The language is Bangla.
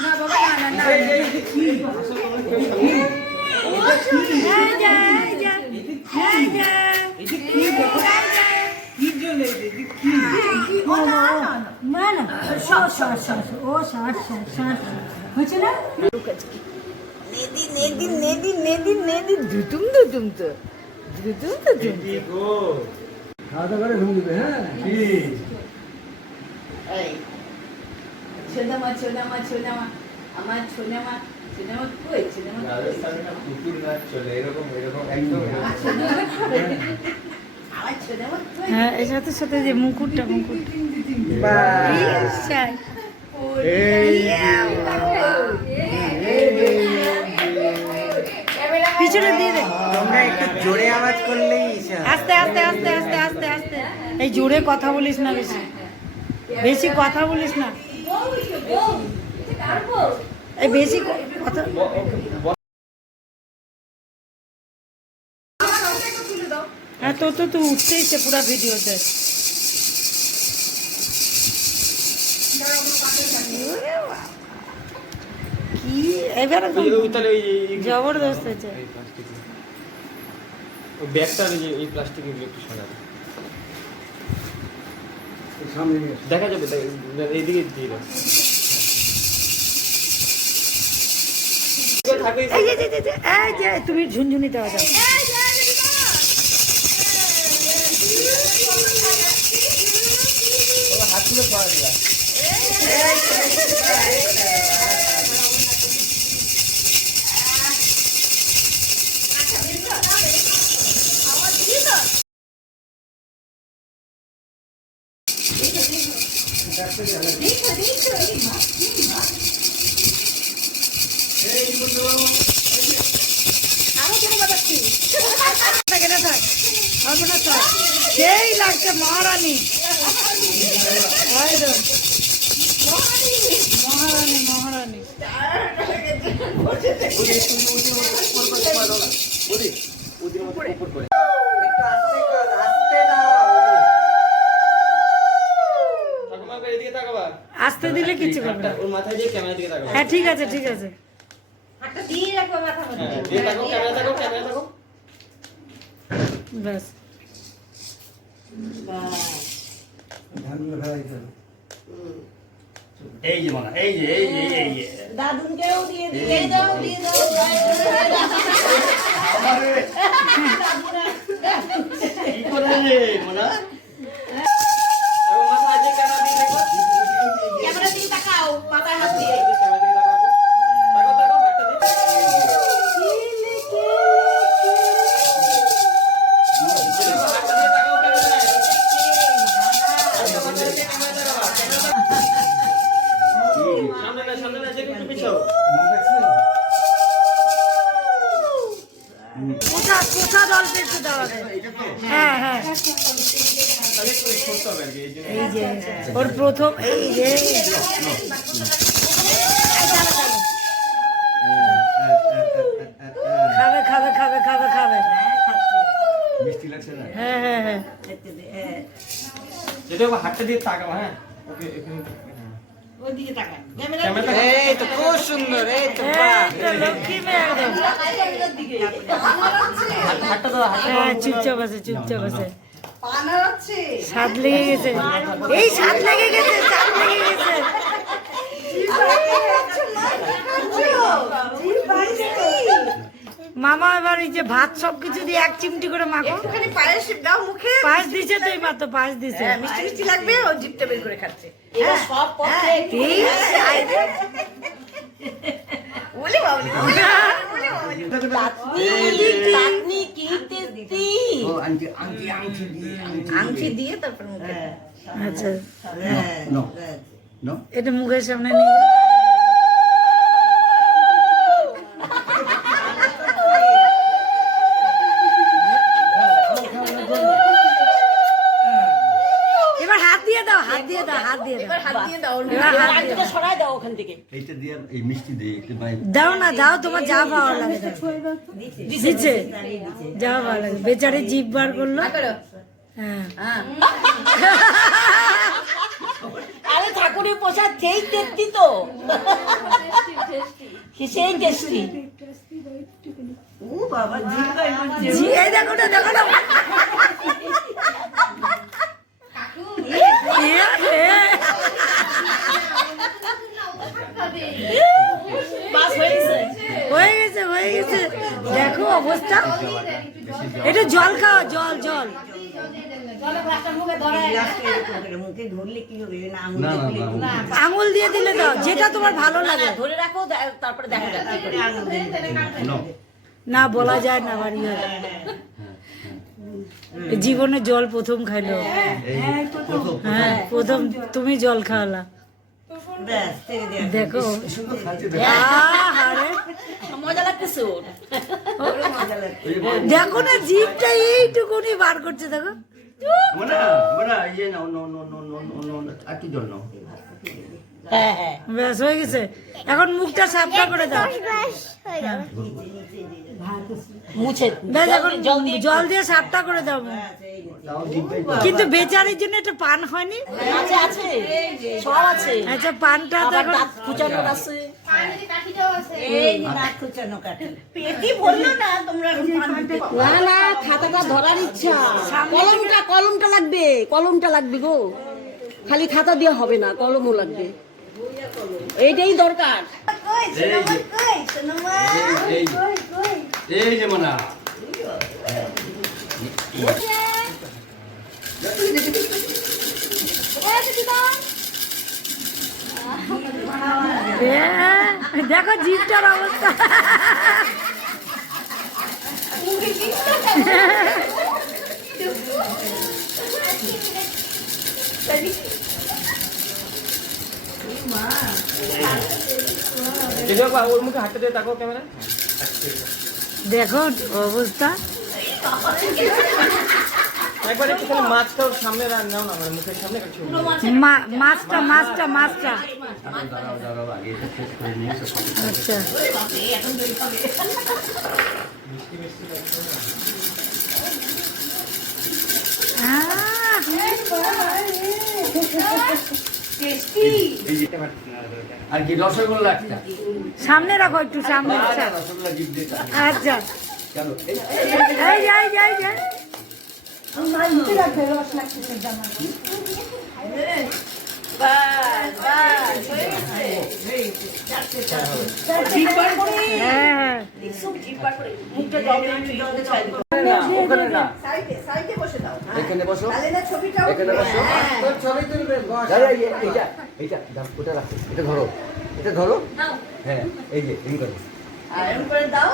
না বাবা না না খাওয়া দাওয়া করে ঘুম দিবে। হ্যাঁ ছোনামা ছোনামা ছোনামা আমার ছোনামা ছোনামা কই ছোনামা কুকুর নাচ চলে এরকম এরকম একদম আমার ছোনামা কই হ্যাঁ এর সাথে সাথে যে মুকুটটা পিছনে দিয়ে দে। তোমরা একটু জোরে আওয়াজ করলেই আস্তে আস্তে আস্তে আস্তে আস্তে আস্তে এই জোরে কথা বলিস না, বেশি বেশি কথা বলিস না, এই বেশি কথা। হ্যাঁ তো তো তুই উঠতেই সে পুরা ভিডিওতে। কি এবারে জবরদস্ত হয়েছে। ব্যাগটা এই প্লাস্টিকের একটু সরাবে সামনে দেখা যাবে, এইদিকে দিয়ে দাও। এই যে তুমি ঝুনঝুনি দেওয়া যাও। হাতগুলো পাওয়া যায়। সেই লাগছে মহারানী, মহারানী মহারানী। আসতে দিলে কিছু করবে না। ওর মাথায় দিয়ে ক্যামেরা দিকে তাকাও। হ্যাঁ ঠিক আছে ঠিক আছে। দিয়ে রাখো মাথা মধ্যে হ্যাঁ দিয়ে তাকাও, ক্যামেরা তাকাও, ক্যামেরা তাকাও। ব্যাস ধানগুলো ফেলা দিতে হবে। এই যে মানা, এই যে এই যে এই যে দাদুনকেও দিয়ে দিয়ে দাও দিয়ে দাও কি করে রে মানা? এবং মাথায় দিয়ে ক্যামেরা দিয়ে দেখো। ক্যামেরা দিয়ে তাকাও মাথায় হাত দিয়ে ক্যামেরা দিয়ে তাকাও। তাকাও তাকাও হাতটা দিয়ে। হাতটা দিয়ে তাকাও ক্যামেরায়। হাতটা দিয়ে ক্যামেরা তাকাও। সামনে না যে একটু পিছাও। কোথা অল্প একটু দেওয়া যায়। হ্যাঁ হ্যাঁ তাহলে একটু সরতে হবে আর কি, এই জন্য। এই যে ওর প্রথম এই যে খাবে খাবে খাবে খাবে খাবে। মিষ্টি লাগছে না? হ্যাঁ হ্যাঁ হ্যাঁ যেটা হাতটা দিয়ে তাকাও। হ্যাঁ ওকে এখানে ওইদিকে তাকা ক্যামেরা ক্যামেরা তাকাও। এই তো খুব সুন্দর, এই তো এই তো লক্ষ্মী মেয়ে একদম। হাতটা দাও, হাতটা দাও। হ্যাঁ চুপচাপ আছে চুপচাপ আছে। পানা আছে স্বাদ লেগে গেছে, এই স্বাদ লেগে গেছে, স্বাদ লেগে গেছে। মামা এবার এই যে ভাত সবকিছু দিয়ে এক চিমটি করে মাখো। একটুখানি পায়েস দাও মুখে পায়েস দিছে তো এই মাত্র পায়েস দিছে। হ্যাঁ, মিষ্টি মিষ্টি লাগবে ও জিভটা বের করে খাচ্ছে এবার সব পথে এই বলি বাবলি চাটনি কি টেস্টি ও আংটি আংটি আংটি দিয়ে আংটি দিয়ে তারপর মুখে আচ্ছা নো নো এটা মুখের সামনে নিয়ে যাও। এবার হাত দিয়ে দাও, হাত দিয়ে দাও, হাত দিয়ে দাও। এবার হাত দিয়ে দাও এবার হাত দিয়ে দাও। সরাই দাও ওখান থেকে এইটা দিয়ে এই মিষ্টি দিয়ে একটু বাই দাও না দাও, তোমার যা ভালো লাগে দাও। দিচ্ছে যা ভালো লাগে। বেচারি জিভ বার করলো। করো হ্যাঁ হ্যাঁ আরে থাকো চিড়ামুড়ি প্রসাদ সেই টেস্টি তো, সেই টেস্টি। ও বাবা জিভটা একটু জি, এই দেখো না, দেখো না। বাস হয়ে গেছে। হয়ে গেছে, হয়ে গেছে। দেখো অবস্থা। একটু জল খাও, জল জল। মুখে ধরলে কি হবে না না না না আঙুল দিয়ে দিলে দাও, যেটা তোমার ভালো লাগে। ধরে রাখো, তারপরে দেখা যাবে। নো না বলা যায় না, বাড়ি হয়। জীবনে জল প্রথম খাইলো। এই প্রথম হ্যাঁ, প্রথম তুমি জল খাওয়ালা। ব্যাস ছেড়ে দে দেখো শুধু খাচ্ছে আরে মজা লাগতেছে ওর। মজা লাগছে দেখো না, জিভটা এইটুকুনি বার করছে, দেখো। মানে মানে ইয়ে নাও no no no no no no আর কি জন্য হ্যাঁ হ্যাঁ, ব্যাস হয়ে গেছে। এখন মুখটা সাফটা করে দাও। মুছে ব্যাস এখন জল দিয়ে জল দিয়ে সাফটা করে দাও। তাও জিভটাই কিন্তু বেচারির জন্য একটা পান হয়নি। আছে, আছে, সব আছে। আচ্ছা, পানটা তো আবার এখন দাঁত কুচানোর আছে। এই নাক খুচানো কাটে পেটি ভরলো না তোমরা না না, খাতাটা ধরার ইচ্ছা। কলমটা লাগবে, কলমটা লাগবে গো। খালি খাতা দিয়ে হবে না, কলমও লাগবে। এইটাই দরকার। এই যে মানা দেখো জিভটার অবস্থা। ওর মুখে হাঁটতে দিয়ে তাকাও ক্যামেরা। দেখো অবস্থা। একবার একটু খালি মাছটা ওর সামনে নাও না, মানে মুখের সামনে একটা ছবি। মাছটা মাছটা মাছটা দাঁড়াও দাঁড়াও আগে এটা শেষ করে নিয়ে এসো। আচ্ছা, এই যে আর কি রসগোল্লা একটা সামনে রাখো, একটু সামনে। আচ্ছা রসগোল্লা জিভ দিয়ে আচ্ছা, চলো এই এই যাই যাই যাই। হ্যাঁ, ওখানে না, সাইডে বসে দাও এখানে বসো তাহলে না ছবিটাও এখানে বসো তোর ছবি তুলবে বস দাঁড়া এইটা এইটা দাও ওটা রাখো এটা ধরো হ্যাঁ এই যে এই করো আয়রন করে দাও